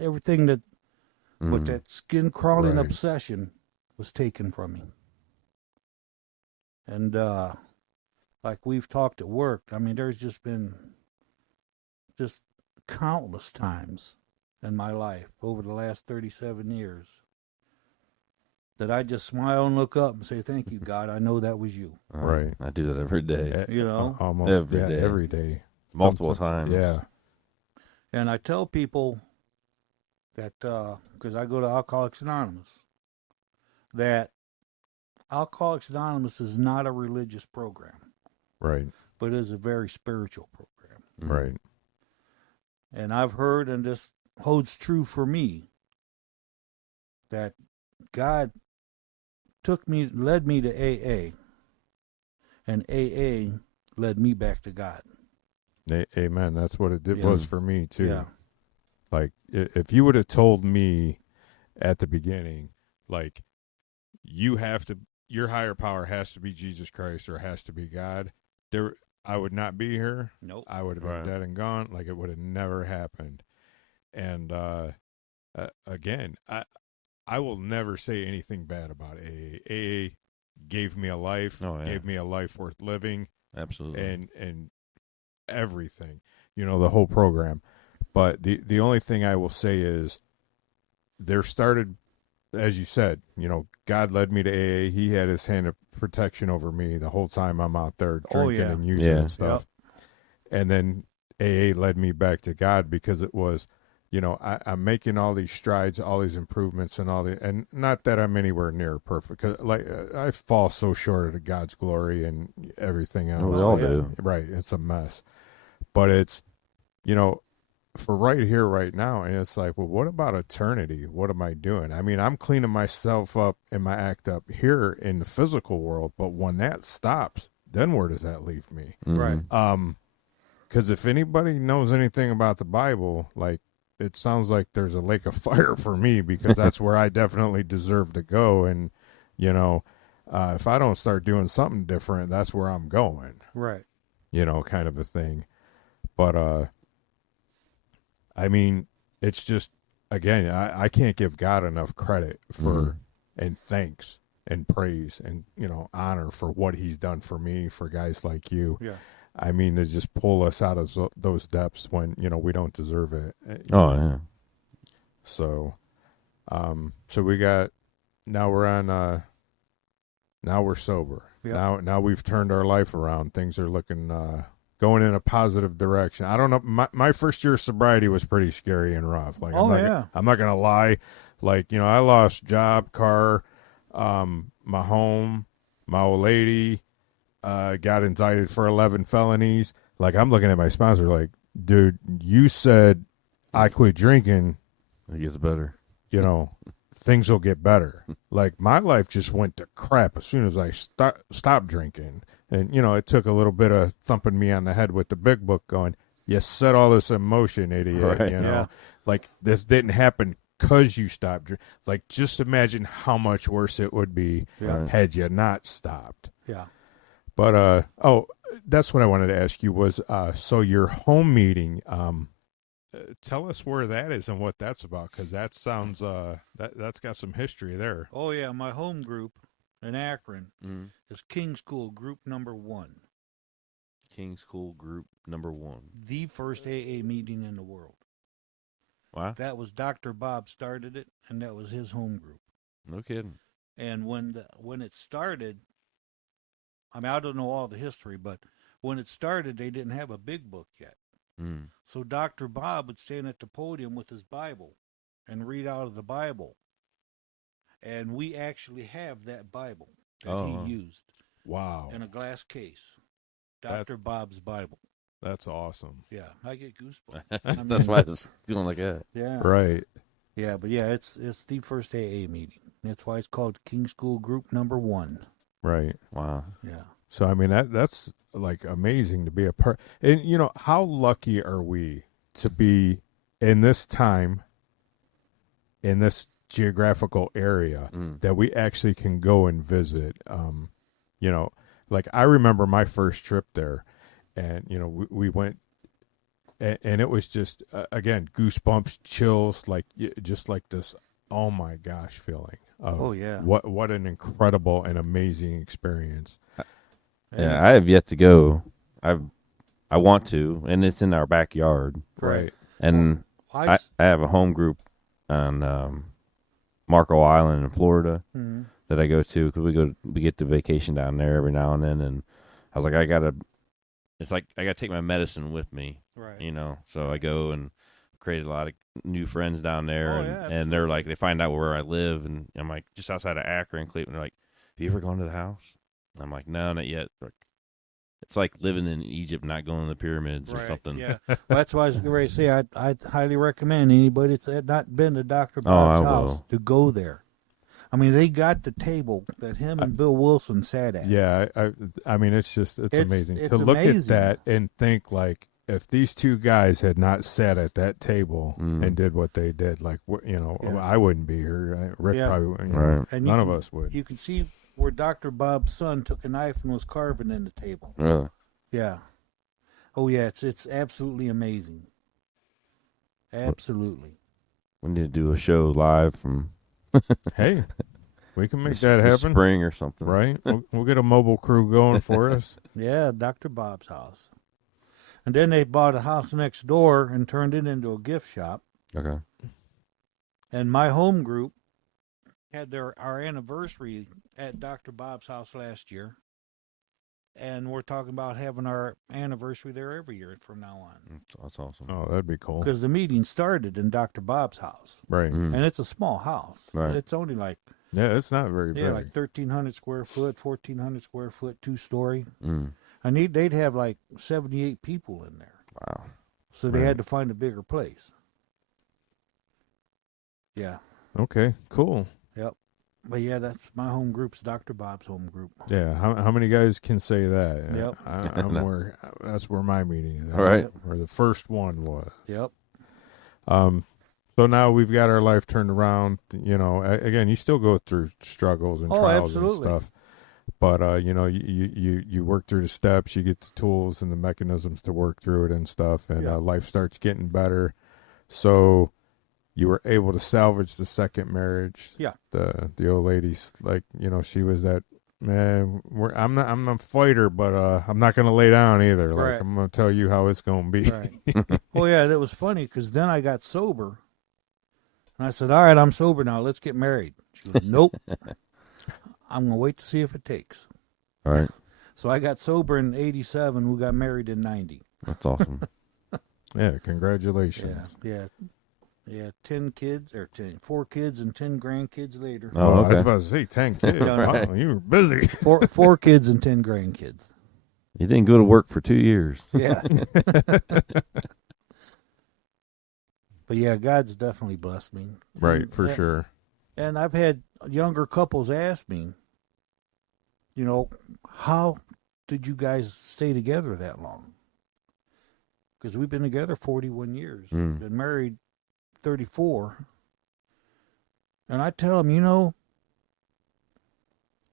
everything that, but that skin crawling Right. obsession was taken from me. And like we've talked at work, I mean, there's just been just countless times in my life over the last 37 years that I just smile and look up and say, "Thank you, God. I know that was you." Right. I do that every day. You know? Almost Every day. every day. Multiple times. Yeah. And I tell people that, because I go to Alcoholics Anonymous, that Alcoholics Anonymous is not a religious program, Right. but it is a very spiritual program. Right. And I've heard, and this holds true for me, that God led me to AA, and AA led me back to God. Amen. That's what it Yeah. was for me too. Yeah. Like if you would have told me at the beginning, like your higher power has to be Jesus Christ or has to be God, I would not be here. Nope. I would have been dead and gone. Like it would have never happened. And again, I will never say anything bad about AA. AA gave me a life, gave me a life worth living. Absolutely. And everything, the whole program. But the only thing I will say is there started, as you said, God led me to AA. He had his hand of protection over me the whole time I'm out there drinking and using and stuff. Yep. And then AA led me back to God because it was, I'm making all these strides, all these improvements and not that I'm anywhere near perfect. 'Cause I fall so short of God's glory and everything else. We all do. Right. It's a mess. But it's, for right here, right now, and it's like, well, what about eternity? What am I doing? I mean, I'm cleaning myself up and my act up here in the physical world, but when that stops, then where does that leave me? Right. Because if anybody knows anything about the Bible, like, it sounds like there's a lake of fire for me because that's where I definitely deserve to go. And, if I don't start doing something different, that's where I'm going. Right. Kind of a thing. But, I mean, it's just, again, I can't give God enough credit for, and thanks and praise and, honor for what he's done for me, for guys like you. Yeah. I mean, to just pull us out of those depths when, we don't deserve it. Yeah. So, so we got, now we're sober. Yep. Now we've turned our life around. Things are looking, going in a positive direction. I don't know. My first year of sobriety was pretty scary and rough. Like, I'm not going to lie. Like, I lost job, car, my home, my old lady, got indicted for 11 felonies. Like, I'm looking at my sponsor like, dude, you said I quit drinking. It gets better. Things will get better. Like, my life just went to crap as soon as I stopped drinking. And, it took a little bit of thumping me on the head with the big book going, you set all this in motion, idiot. Right. Like, this didn't happen because you stopped drinking. Like, just imagine how much worse it would be had you not stopped. Yeah. But, that's what I wanted to ask you was, so your home meeting, tell us where that is and what that's about, because that sounds, that's got some history there. Oh, yeah. My home group in Akron is King School Group number 1. King School Group number 1. The first AA meeting in the world. Wow. That was Dr. Bob started it, and that was his home group. No kidding. And when it started, I mean, I don't know all the history, but when it started, they didn't have a big book yet. So Dr. Bob would stand at the podium with his Bible and read out of the Bible. And we actually have that Bible that he used. Wow. In a glass case. Dr. Bob's Bible. That's awesome. Yeah, I get goosebumps. That's why it's feeling like that. Yeah. Right. Yeah, but yeah, it's the first AA meeting. That's why it's called King School Group number 1. Right. Wow. Yeah. So, I mean, that's like amazing to be a part. And, how lucky are we to be in this time, in this geographical area Mm. that we actually can go and visit. Like I remember my first trip there, and we went, and it was just again goosebumps, chills, like just like this. Oh my gosh, feeling of Oh, yeah. what an incredible and amazing experience. Yeah, I have yet to go. I want to, and it's in our backyard. Right. And I have a home group on Marco Island in Florida Mhm. that I go to because we get to vacation down there every now and then. And I was like, I gotta take my medicine with me, Right. So I go and create a lot of new friends down there, Oh, yeah, and they're like, they find out where I live, and I'm like, just outside of Akron, Cleveland. They're like, have you ever gone to the house? I'm like, no, not yet. Like, it's like living in Egypt, not going to the pyramids or something. Yeah. Well, that's why I was going to say I'd highly recommend anybody that's not been to Dr. I Bob's house will. to go there. I mean, they got the table that him and Bill Wilson sat at. Yeah, I mean, it's amazing it's to look at amazing. that and think like if these two guys had not sat at that table and did what they did, like I wouldn't be here. Rick probably, Right. And none of us would. You can see where Dr. Bob's son took a knife and was carving in the table. Really? Yeah. Oh yeah, it's absolutely amazing. Absolutely. We need to do a show live from Hey, we can make the that happen, spring or something. right? We'll get a mobile crew going for us. Yeah, Dr. Bob's house. And then they bought a house next door and turned it into a gift shop. Okay. And my home group had our anniversary at Dr. Bob's house last year. And we're talking about having our anniversary there every year from now on. That's awesome. Oh, that'd be cool. Because the meeting started in Dr. Bob's house. Right. Mm. And it's a small house. Right. It's only like, Yeah, it's not very big. like 1,300 square foot, 1,400 square foot, 2-story. Mm. And they'd have like 78 people in there. Wow. So they had to find a bigger place. Yeah. Okay, cool. Yep. But yeah, that's my home group's Dr. Bob's home group. Yeah, how many guys can say that? Yep. I'm that's where my meeting is. All right. Where the first one was. Yep. So now we've got our life turned around. Again, you still go through struggles and trials absolutely. and stuff. But you work through the steps, you get the tools and the mechanisms to work through it and stuff, and life starts getting better. So you were able to salvage the second marriage. Yeah. The old lady's like, she was that, man, I'm a fighter, but I'm not going to lay down either. Like, Right. I'm going to tell you how it's going to be. Right. Oh, yeah, that was funny because then I got sober. And I said, all right, I'm sober now. Let's get married. She goes, nope. I'm going to wait to see if it takes. All right. So I got sober in 87. We got married in 90. That's awesome. Yeah, congratulations. Yeah, 4 kids and 10 grandkids later. Oh, I was okay. about to say 10 kids. No, no. Wow, you were busy. Four kids and 10 grandkids. You didn't go to work for 2 years. Yeah. But yeah, God's definitely blessed me. Right, for sure. And I've had younger couples ask me, how did you guys stay together that long? Because we've been together 41 years. Mm. Been married 34. And I tell them,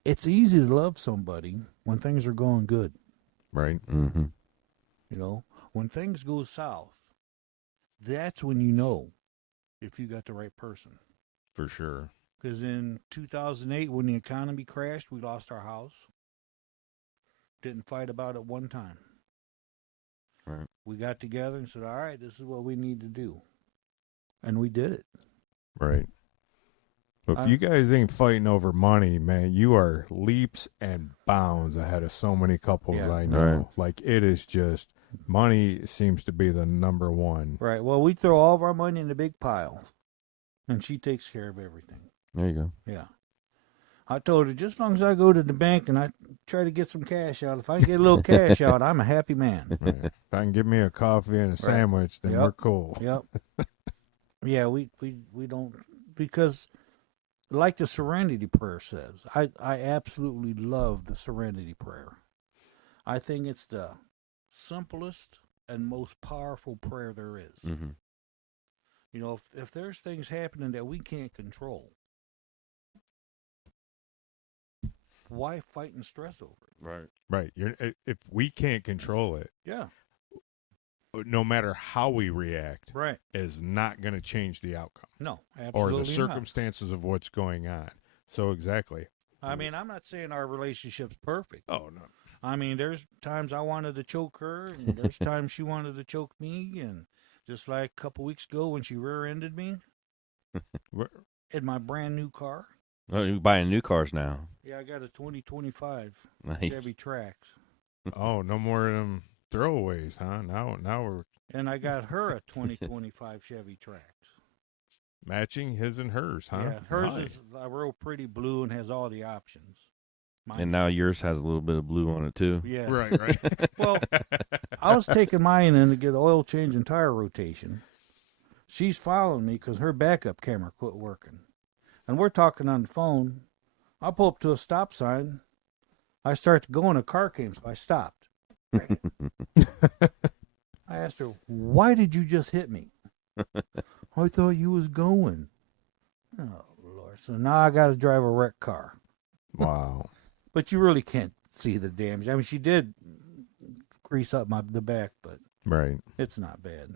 it's easy to love somebody when things are going good. Right. Mm-hmm. When things go south, that's when you know if you got the right person. For sure. Because in 2008, when the economy crashed, we lost our house. Didn't fight about it one time. Right. We got together and said, all right, this is what we need to do. And we did it. Right. If you guys ain't fighting over money, man, you are leaps and bounds ahead of so many couples I know. Right. Like, it is just, money seems to be the number one. Right. Well, we throw all of our money in a big pile, and she takes care of everything. There you go. Yeah. I told her, just as long as I go to the bank and I try to get some cash out, if I get a little cash out, I'm a happy man. Right. If I can give me a coffee and a sandwich, then we're cool. Yep. Yeah, we don't, because like the Serenity Prayer says, I absolutely love the Serenity Prayer. I think it's the simplest and most powerful prayer there is. Mm-hmm. You know, if there's things happening that we can't control, why fight and stress over it? Right. Right. If we can't control it, Yeah. no matter how we react, Right. is not going to change the outcome No, or absolutely the circumstances of what's going on. So exactly. not. I mean, I'm not saying our relationship's perfect. Oh no. I mean, there's times I wanted to choke her, and there's times she wanted to choke me, and just like a couple weeks ago when she rear-ended me in my brand new car. Oh, you're buying new cars now. Yeah, I got a 2025 Nice. Chevy Trax. Oh, no more of them throwaways, huh? Now we're And I got her a 2025 Chevy Trax. matching his and hers, huh? Yeah, hers Nice. is a real pretty blue and has all the options. And now yours has a little bit of blue on it too. Yeah. Right. Well, I was taking mine in to get oil change and tire rotation. She's following me because her backup camera quit working. And we're talking on the phone. I pull up to a stop sign. I start to go and a car came, so I stopped. I asked her, why did you just hit me? I thought you was going. Oh, Lord. So now I got to drive a wrecked car. Wow. But you really can't see the damage. I mean, she did grease up the back, but Right. it's not bad.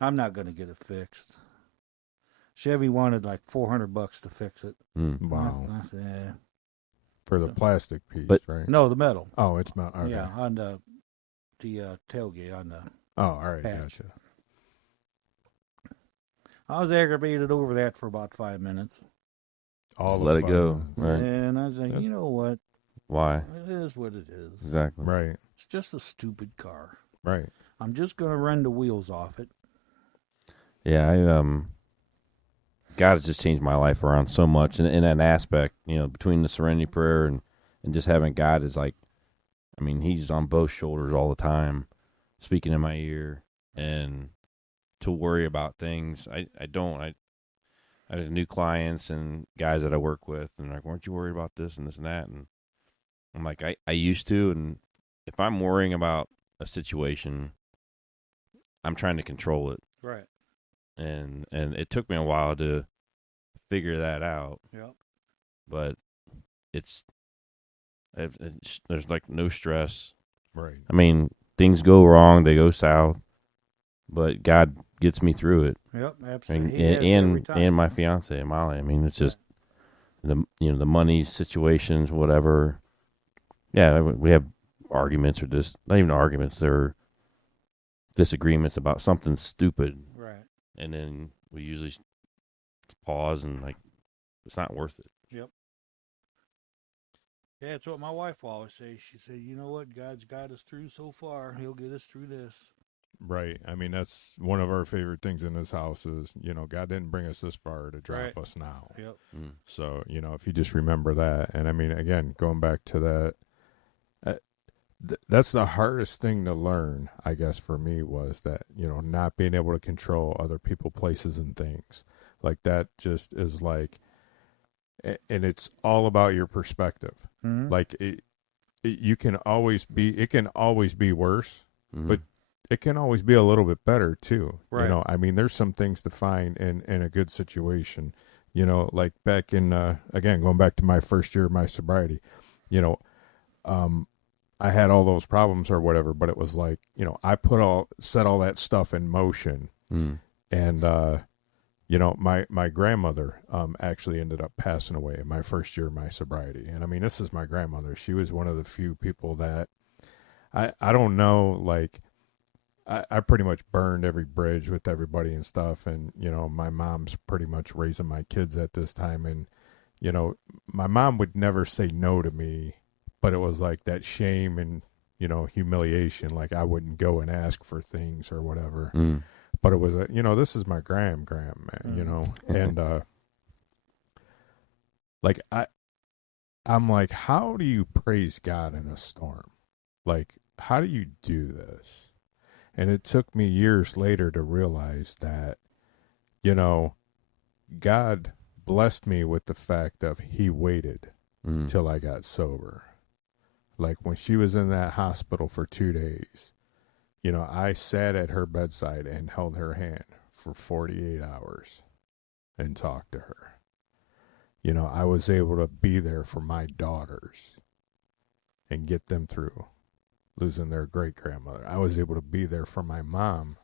I'm not going to get it fixed. Chevy wanted like $400 to fix it. Wow. I said, eh. For the plastic piece, But- right? No, the metal. Oh, it's not. Okay. Yeah, on the tailgate on the. Oh, all right. Patch. Gotcha. I was aggravated over that for about 5 minutes, All Just the let it fun go. ones. Right. and I was like, That's- you know what? Why? It is what it is. Exactly. Right. It's just a stupid car. Right. I'm just gonna run the wheels off it. Yeah, God has just changed my life around so much in that aspect, between the serenity prayer and just having God is like, I mean, he's on both shoulders all the time, speaking in my ear, and to worry about things. I have new clients and guys that I work with, and like, weren't you worried about this and this and that? And I'm like, I used to, and if I'm worrying about a situation, I'm trying to control it. Right. And it took me a while to figure that out, Yep. but there's like no stress. Right. I mean, things go wrong, they go south, but God gets me through it. Yep. And Absolutely. He has every time. and my fiance Molly. I mean, it's just the money situations, whatever. Yeah, we have arguments or just not even arguments. They're disagreements about something stupid. Right. And then we usually pause and like, it's not worth it. Yep. Yeah, it's what my wife always says. She said, you know what? God's got us through so far. He'll get us through this. Right. I mean, that's one of our favorite things in this house is, God didn't bring us this far to drop Right. us now. Yep. So, if you just remember that. And I mean, again, going back to that, that's the hardest thing to learn, I guess, for me was that, not being able to control other people, places, and things. Like that just is like, and it's all about your perspective. Mm-hmm. Like it can always be worse, Mhm. but it can always be a little bit better too. Right. I mean, there's some things to find in a good situation, like back in, again, going back to my first year of my sobriety, I had all those problems or whatever, but it was like, I set all that stuff in motion. And, my grandmother actually ended up passing away in my first year of my sobriety. And I mean, this is my grandmother. She was one of the few people that I don't know, like, I pretty much burned every bridge with everybody and stuff. And, my mom's pretty much raising my kids at this time. And, my mom would never say no to me, but it was like that shame and, humiliation. Like I wouldn't go and ask for things or whatever. But it was this is my gram, man, and like I'm like, how do you praise God in a storm? Like, how do you do this? And it took me years later to realize that, God blessed me with the fact of He waited till I got sober. Like when she was in that hospital for 2 days, I sat at her bedside and held her hand for 48 hours and talk to her. You know, I was able to be there for my daughters and get them through losing their great-grandmother. I was able to be there for my mom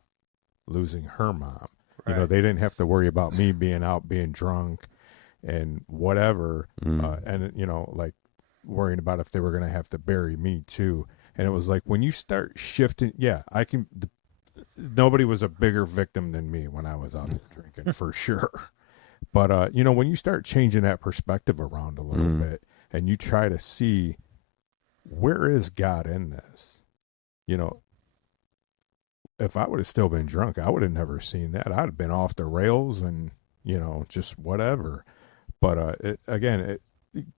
losing her mom. Right. You know, they didn't have to worry about me being out, being drunk and whatever. And, you know, like worrying about if they were going to have to bury me too. And it was like when you start shifting, nobody was a bigger victim than me when I was out there drinking for sure. But, you know, when you start changing that perspective around a little bit and you try to see where is God in this, you know, if I would have still been drunk, I would have never seen that. I'd have been off the rails and, you know, just whatever. But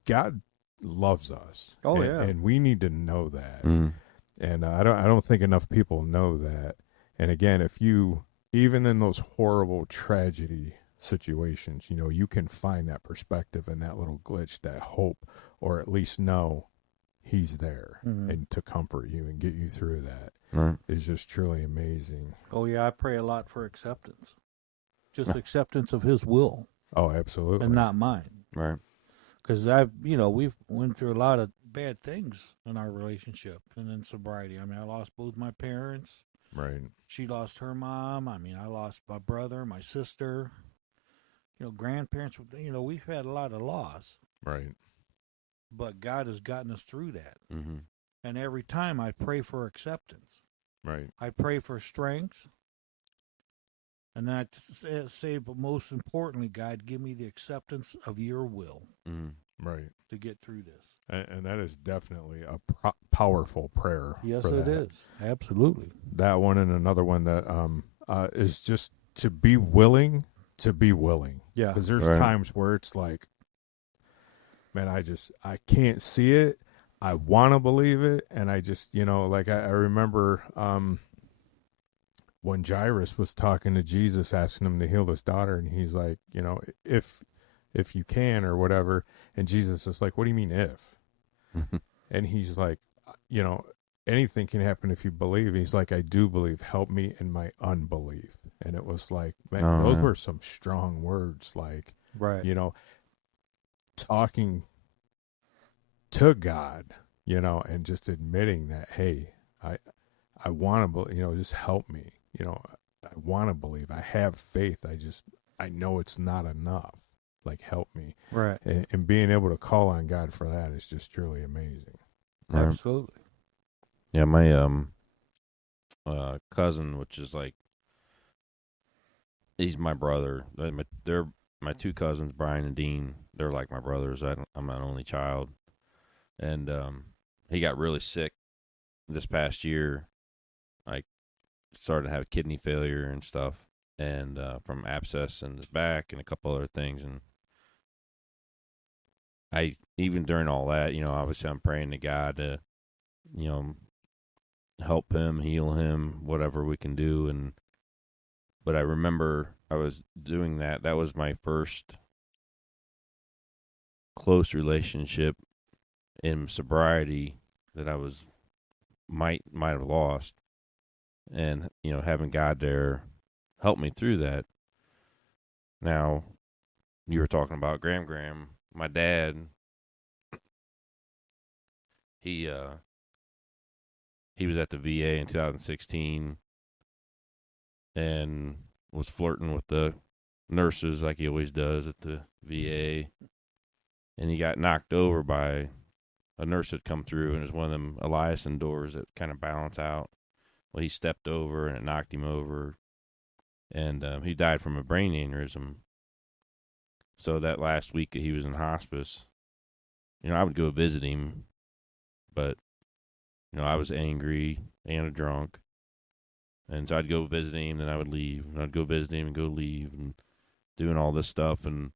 God loves us. Oh, and we need to know that. And I don't think enough people know that. And again, if you, even in those horrible tragedy situations, you know, you can find that perspective and that little glitch, that hope, or at least know He's there and to comfort you and get you through that is just truly amazing. Oh, yeah, I pray a lot for acceptance. Just acceptance of His will. Oh, absolutely. And not mine. Right. Because we've went through a lot of bad things in our relationship and in sobriety. I mean, I lost both my parents. Right. She lost her mom. I mean, I lost my brother, my sister. You know, grandparents. You know, we've had a lot of loss. Right. But God has gotten us through that. Mm-hmm. And every time I pray for acceptance. Right. I pray for strength. And then I say, but most importantly, God, give me the acceptance of your will. Right. To get through this. And that is definitely a powerful prayer. Yes, for it that. is. Absolutely. That one and another one that is just to be willing to be willing. Yeah. Because there's times where it's like, man, I can't see it. I want to believe it. And I just, you know, like I remember when Jairus was talking to Jesus, asking him to heal his daughter. And he's like, you know, if you can or whatever. And Jesus is like, what do you mean if? And he's like, you know, anything can happen if you believe. He's like, I do believe. Help me in my unbelief. And it was like, man, those were some strong words. Like, you know, talking to God, you know, and just admitting that, hey, I want to believe, you know, just help me. You know, I want to believe. I have faith. I know it's not enough. Like, help me. Right. And being able to call on God for that is just truly amazing. Right. Absolutely. Yeah, my cousin, which is like, he's my brother. They're my two cousins, Brian and Dean. They're like my brothers. I'm an only child, and he got really sick this past year. Like, started to have kidney failure and stuff, and from abscess in his back and a couple other things. And I, even during all that, you know, obviously I'm praying to God to, you know, help him, heal him, whatever we can do. But I remember I was doing that. That was my first close relationship in sobriety that I might have lost. And, you know, having God there helped me through that. Now, you were talking about Graham. My dad, he was at the VA in 2016 and was flirting with the nurses like he always does at the VA. And he got knocked over by a nurse that come through, and it was one of them Eliason doors that kind of balance out. Well, he stepped over and it knocked him over, and he died from a brain aneurysm. So that last week that he was in hospice, you know, I would go visit him, but, you know, I was angry and a drunk. And so I'd go visit him, then I would leave. And I'd go visit him and go leave and doing all this stuff. And,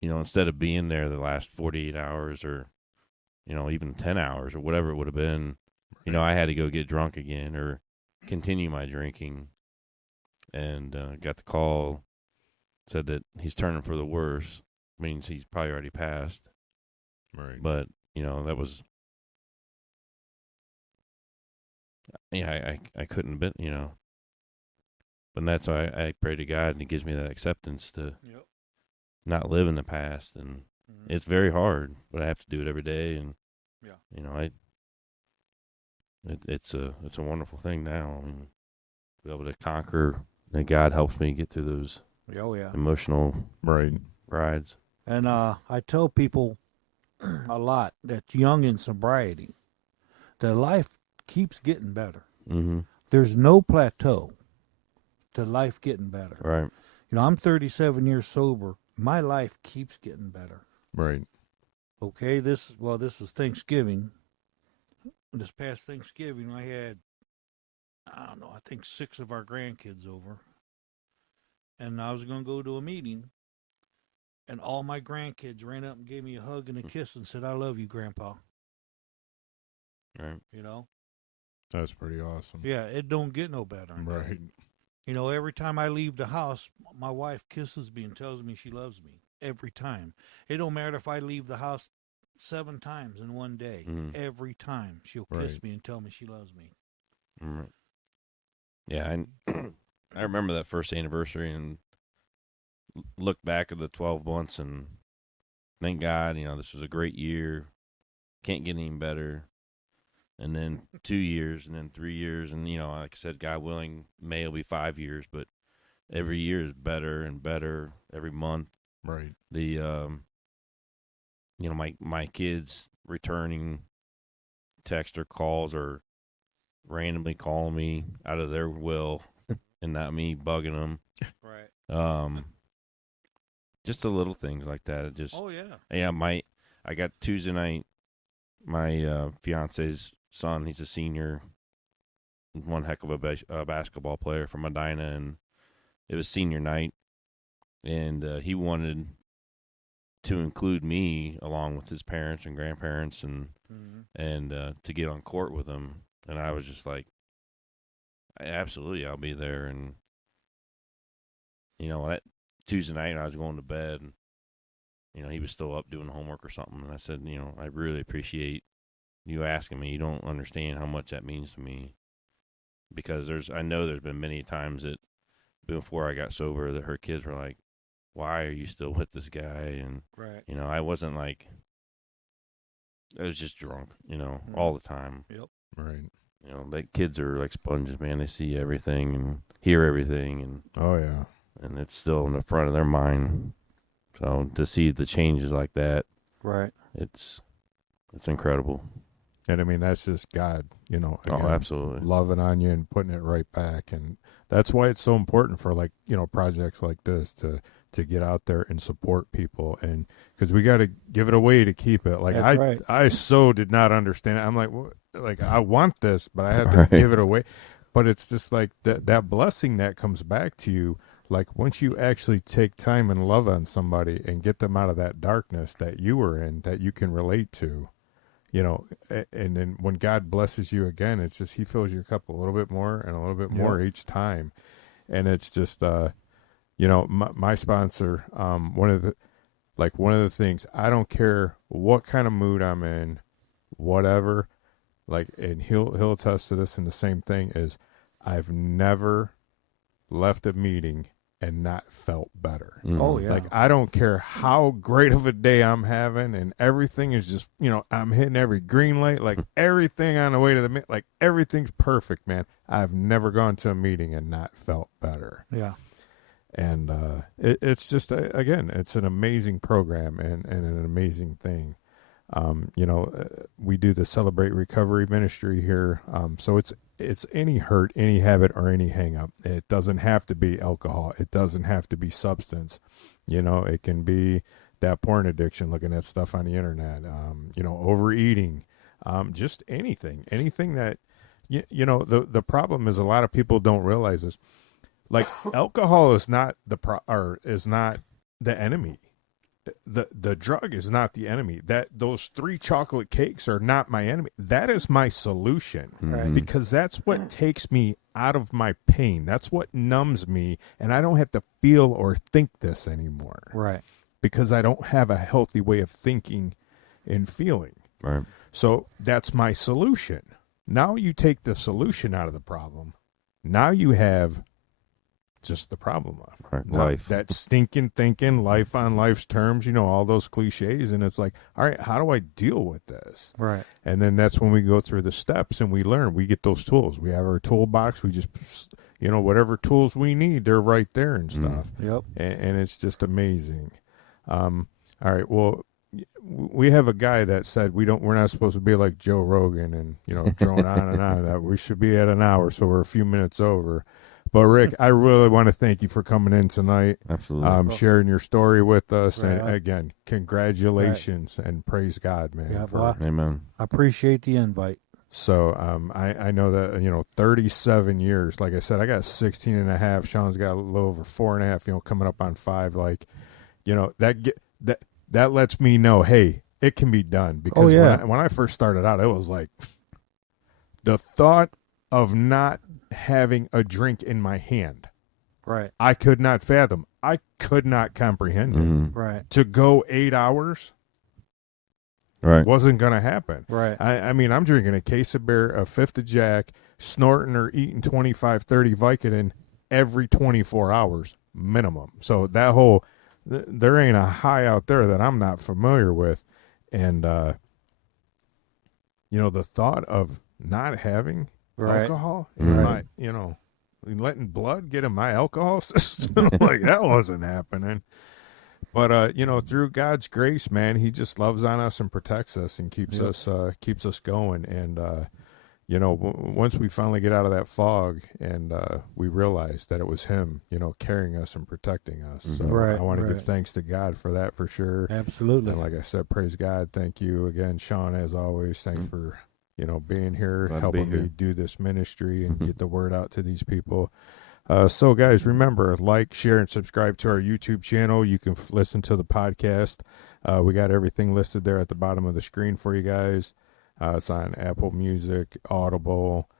you know, instead of being there the last 48 hours or, you know, even 10 hours or whatever it would have been, you know, I had to go get drunk again or continue my drinking. And got the call, said that he's turning for the worse, means he's probably already passed. Right. But, you know, that was, yeah, I couldn't have been, you know, But that's why I pray to God, and He gives me that acceptance to Yep. not live in the past. And it's very hard, but I have to do it every day. And Yeah. you know, it's a wonderful thing now. I mean, to be able to conquer, and God helps me get through those Oh, yeah. emotional Right. rides. And I tell people a lot that's young in sobriety that life keeps getting better. Mm-hmm. There's no plateau to life getting better. Right. You know, I'm 37 years sober. My life keeps getting better. Right. Okay, this was Thanksgiving. This past Thanksgiving, I had, I don't know, I think 6 of our grandkids over. And I was going to go to a meeting. And all my grandkids ran up and gave me a hug and a kiss and said, "I love you, Grandpa." Right. You know? That's pretty awesome. Yeah, it don't get no better. Right. You know, every time I leave the house, my wife kisses me and tells me she loves me. Every time. It don't matter if I leave the house 7 times in one day. Mm-hmm. Every time she'll kiss me and tell me she loves me. Mm-hmm. Yeah, I remember that first anniversary and look back at the 12 months and thank God, you know, this was a great year. Can't get any better. And then 2 years and then 3 years. And, you know, like I said, God willing, May will be 5 years, but every year is better and better every month. Right. The, you know, my kids returning text or calls or randomly calling me out of their will and not me bugging them. Right. Just the little things like that. It just, Oh, yeah. yeah, I got Tuesday night, my fiance's son, he's a senior, one heck of a basketball player from Medina, and it was senior night, and he wanted to include me along with his parents and grandparents and to get on court with him, and I was just like, absolutely, I'll be there. And you know, that Tuesday night I was going to bed, and you know, he was still up doing homework or something, and I said, you know, I really appreciate you asking me. You don't understand how much that means to me, because I know there's been many times that before I got sober that her kids were like, why are you still with this guy? And Right. you know, I wasn't like, I was just drunk, you know, all the time. Yep. Right. You know, like kids are like sponges, man. They see everything and hear everything, and Oh yeah. and it's still in the front of their mind. So to see the changes like that, Right. it's incredible. And I mean, that's just God, you know, again, Oh, absolutely. loving on you and putting it right back. And that's why it's so important for, like, you know, projects like this to get out there and support people. And because we got to give it away to keep it. Like, That's right. I so did not understand it. I'm like, like, I want this, but I have to Right. give it away. But it's just like that blessing that comes back to you. Like, once you actually take time and love on somebody and get them out of that darkness that you were in, that you can relate to, you know, and then when God blesses you again, it's just He fills your cup a little bit more and a little bit more each time. And it's just, you know, my sponsor, one of the things, I don't care what kind of mood I'm in, whatever, like, and he'll attest to this, and the same thing is, I've never left a meeting and not felt better. Oh, yeah. Like, I don't care how great of a day I'm having, and everything is just, you know, I'm hitting every green light, like everything on the way to the, like, everything's perfect, man. I've never gone to a meeting and not felt better. Yeah. And it's just, again, it's an amazing program and an amazing thing. You know, we do the Celebrate Recovery Ministry here. So it's any hurt, any habit, or any hang up. It doesn't have to be alcohol. It doesn't have to be substance. You know, it can be that porn addiction, looking at stuff on the internet, you know, overeating, just anything that, you know, the problem is a lot of people don't realize this. Like, alcohol is not is not the enemy. The drug is not the enemy. Those 3 chocolate cakes are not my enemy. That is my solution. Right. Because that's what takes me out of my pain. That's what numbs me, and I don't have to feel or think this anymore. Right. Because I don't have a healthy way of thinking and feeling. Right. So that's my solution. Now you take the solution out of the problem. Now you have just the problem of Right, life. that stinking thinking, life on life's terms, all those cliches. And it's like, all right, how do I deal with this? Right. And then that's when we go through the steps and we learn. We get those tools. We have our toolbox. We just, whatever tools we need, they're right there and stuff. Yep. And it's just amazing. All right, well, we have a guy that said we're not supposed to be like Joe Rogan and drone on and on. That we should be at an hour, so we're a few minutes over. But Rick, I really want to thank you for coming in tonight. Absolutely. Sharing your story with us, Right. And again, congratulations and praise God, man. Yeah, well, Amen. I appreciate the invite. So I know that 37 years. Like I said, I got 16 and a half. Sean's got a little over 4.5. Coming up on 5. Like, that lets me know, hey, it can be done. Because when I first started out, it was like the thought of not having a drink in my hand. Right. I could not fathom. I could not comprehend it. Right. To go 8 hours Right. wasn't going to happen. Right. I mean, I'm drinking a case of beer, a fifth of Jack, snorting or eating 25, 30 Vicodin every 24 hours minimum. So that whole, there ain't a high out there that I'm not familiar with. And, the thought of not having alcohol in my, letting blood get in my alcohol system, like that wasn't happening. But through God's grace, man, He just loves on us and protects us and keeps us going. And once we finally get out of that fog and we realize that it was Him, carrying us and protecting us. So I want to give thanks to God for that, for sure. Absolutely. And like I said, praise God. Thank you again, Sean, as always. Thanks for being here, Glad to helping be here. me do this ministry and get the word out to these people. So, guys, remember, like, share, and subscribe to our YouTube channel. You can listen to the podcast. We got everything listed there at the bottom of the screen for you guys. It's on Apple Music, Audible,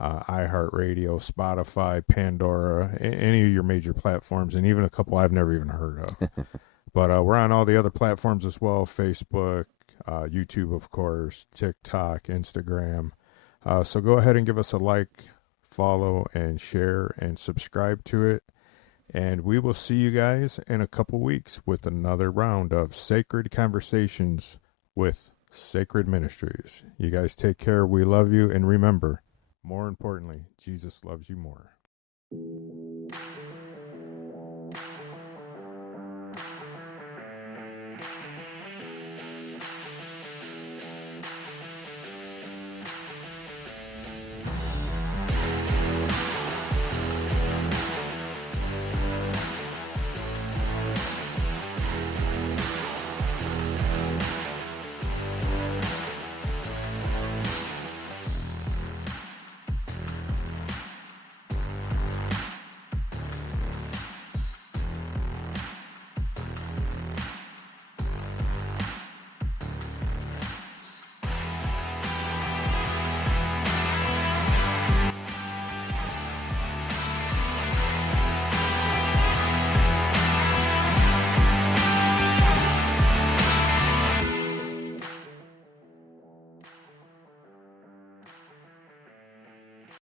iHeartRadio, Spotify, Pandora, any of your major platforms, and even a couple I've never even heard of. But we're on all the other platforms as well, Facebook, YouTube, of course, TikTok, Instagram. So go ahead and give us a like, follow, and share, and subscribe to it. And we will see you guys in a couple weeks with another round of Sacred Conversations with Sacred Ministries. You guys take care. We love you. And remember, more importantly, Jesus loves you more.